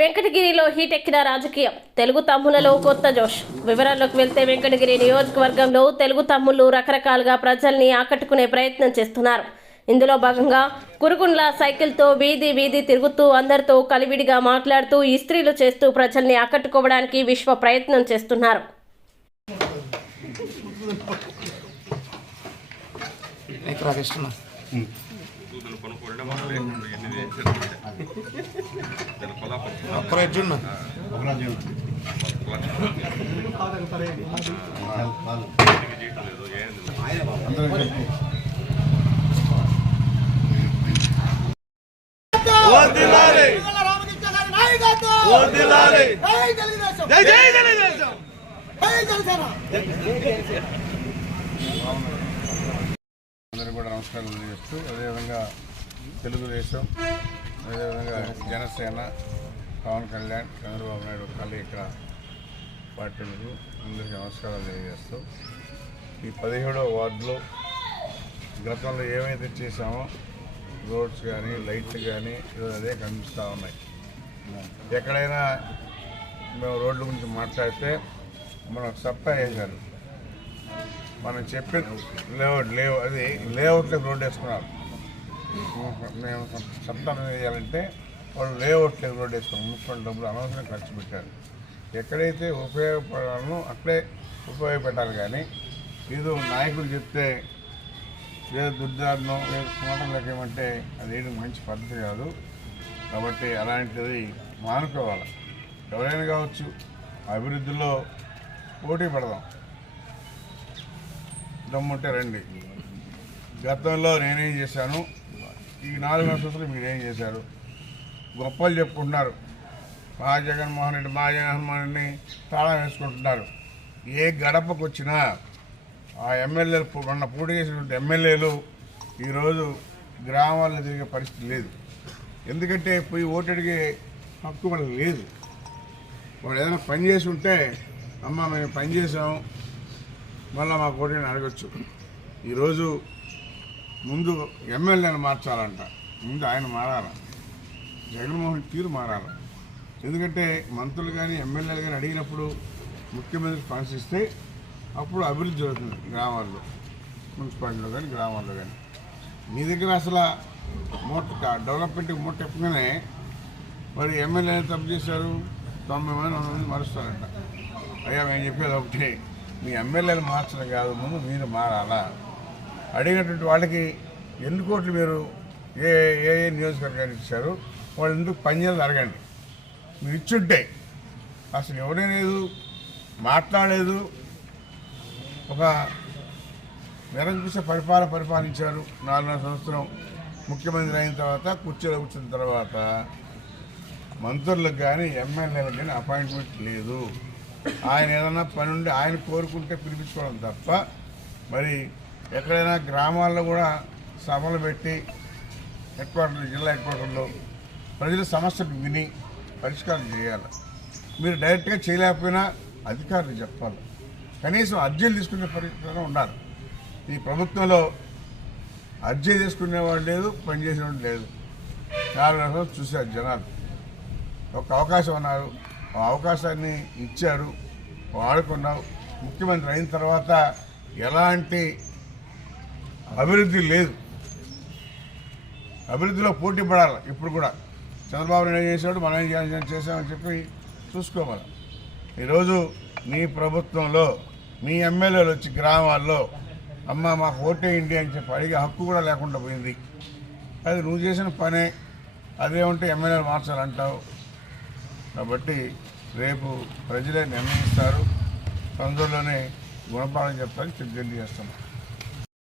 వెంకటగిరిలో హీటెక్కిన రాజకీయం. తెలుగు తమ్ములలో కొత్త జోష్. వివరాల్లోకి వెళ్తే వెంకటగిరి నియోజకవర్గంలో తెలుగు తమ్ముళ్లు రకరకాలుగా ప్రజల్ని ఆకట్టుకునే ప్రయత్నం చేస్తున్నారు. ఇందులో భాగంగా కురుగుండ్ల సైకిల్తో వీధి వీధి తిరుగుతూ అందరితో కలివిడిగా మాట్లాడుతూ ఇస్త్రీలు చేస్తూ ప్రజల్ని ఆకట్టుకోవడానికి విశ్వ ప్రయత్నం చేస్తున్నారు. అందరూ కూడా నమస్కారం తెలియజేస్తూ అదేవిధంగా తెలుగుదేశం అదేవిధంగా జనసేన పవన్ కళ్యాణ్ చంద్రబాబు నాయుడు కలయిక పార్టీలకు అందరికీ నమస్కారాలు తెలియజేస్తూ ఈ 17వ వార్డులో గతంలో ఏమైతే చేశామో రోడ్స్ కానీ లైట్లు కానీ అదే కనిపిస్తూ ఉన్నాయి. ఎక్కడైనా మేము రోడ్ల గురించి మాట్లాడితే మనం సప్తా వేశారు, మనం చెప్పిన లేఅవుట్లకు రోడ్డు వేసుకున్నారు. మేము సప్తానం వేయాలంటే వాళ్ళు లేఅవుట్లకు రోడ్డు వేసుకున్నారు. మున్సిపల్ డబ్బులు అనవసరం ఖర్చు పెట్టారు. ఎక్కడైతే ఉపయోగపడాలో అక్కడే ఉపయోగపెట్టాలి. కానీ ఏదో నాయకులు చెప్తే ఏదో దుర్దారణం ఏదో స్మాటం లెక్కమంటే అది వేయడం మంచి పద్ధతి కాదు. కాబట్టి అలాంటిది మానుకోవాలి. ఎవరైనా కావచ్చు, అభివృద్ధిలో పోటీ పడదాం, దమ్ముంటే రండి. గతంలో నేనేం చేశాను, ఈ 4 సంవత్సరాలు మీరేం చేశారు, గొప్పలు చెప్పుకుంటున్నారు. మా జగన్మోహన్ రెడ్డిని తాళం వేసుకుంటున్నారు. ఏ గడపకు వచ్చినా ఆ ఎమ్మెల్యేలు మొన్న పోటీ చేసినటువంటి ఎమ్మెల్యేలు ఈరోజు గ్రామాల్లో తిరిగే పరిస్థితి లేదు. ఎందుకంటే పోయి ఓటడిగే హక్కు మనకు లేదు. వాడు ఏదైనా పని చేసి ఉంటే అమ్మ మేము పని చేసాము మళ్ళీ మాకు ఓటని అడగచ్చు. ఈరోజు ముందు ఎమ్మెల్యేని మార్చాలంట, ముందు ఆయన మారాలి, జగన్మోహన్ తీరు మారాలి. ఎందుకంటే మంత్రులు కానీ ఎమ్మెల్యేలు కానీ అడిగినప్పుడు ముఖ్యమంత్రి స్పందిస్తే అప్పుడు అభివృద్ధి జరుగుతుంది గ్రామాల్లో, మున్సిపాలిటీలో కానీ గ్రామాల్లో కానీ. మీ దగ్గర అసలు డెవలప్మెంట్కి మూట ఎప్పగానే మరి ఎమ్మెల్యేని తప్పు చేశారు, 90 మంది 100 మంది మారుస్తారంట. అయ్యా మేము చెప్పేది ఒకటి, మీ ఎమ్మెల్యేలు మార్చడం కాదు, ముందు మీరు మారాలా. అడిగినటువంటి వాళ్ళకి ఎన్ని కోట్లు మీరు ఏ నియోజకవర్గానికి ఇచ్చారు, వాళ్ళు ఎందుకు పనిచేయాలని అడగండి. మీరు ఇచ్చుంటే అసలు ఎవరే లేదు, మాట్లాడలేదు, ఒక నిరంకుశ పరిపాలించారు. 4 సంవత్సరం ముఖ్యమంత్రి అయిన తర్వాత కుర్చీలో కూర్చున్న తర్వాత మంత్రులకు కానీ ఎమ్మెల్యేలకు కానీ అపాయింట్మెంట్ లేదు. ఆయన ఏదన్నా పని ఉండి ఆయన కోరుకుంటే పిలిపించుకోవడం తప్ప మరి ఎక్కడైనా గ్రామాల్లో కూడా సభలు పెట్టి జిల్లా హెడ్ క్వార్టర్లో ప్రజల సమస్యలు విని పరిష్కారం చేయాలి. మీరు డైరెక్ట్గా చేయలేకపోయినా అధికారులు చెప్పాలి, కనీసం అర్జీలు తీసుకునే పరిస్థితిలో ఉండాలి. ఈ ప్రభుత్వంలో అర్జీ తీసుకునేవాడు లేదు, పనిచేసేవాడు లేదు. 4 రోజులు చూశారు జనాలు. ఒక అవకాశం అన్నారు, ఆ అవకాశాన్ని ఇచ్చారు, వాడుకున్నావు. ముఖ్యమంత్రి అయిన తర్వాత ఎలాంటి అభివృద్ధి లేదు. అభివృద్ధిలో పోటీ పడాలి. ఇప్పుడు కూడా చంద్రబాబు నాయుడు చేశాడు, మనం ఏం చేసామని చెప్పి చూసుకోవాలి. ఈరోజు నీ ప్రభుత్వంలో మీ ఎమ్మెల్యేలు వచ్చి గ్రామాల్లో అమ్మ మాకు ఓటేయండి అని చెప్పి అడిగే హక్కు కూడా లేకుండా పోయింది. అది నువ్వు చేసిన పనే. అదేమంటే ఎమ్మెల్యేలు మార్చాలంటావు. కాబట్టి రేపు ప్రజలే నిర్ణయిస్తారు. తొందరలోనే గుణపాఠం చెప్తారని తెలియజేస్తున్నాం.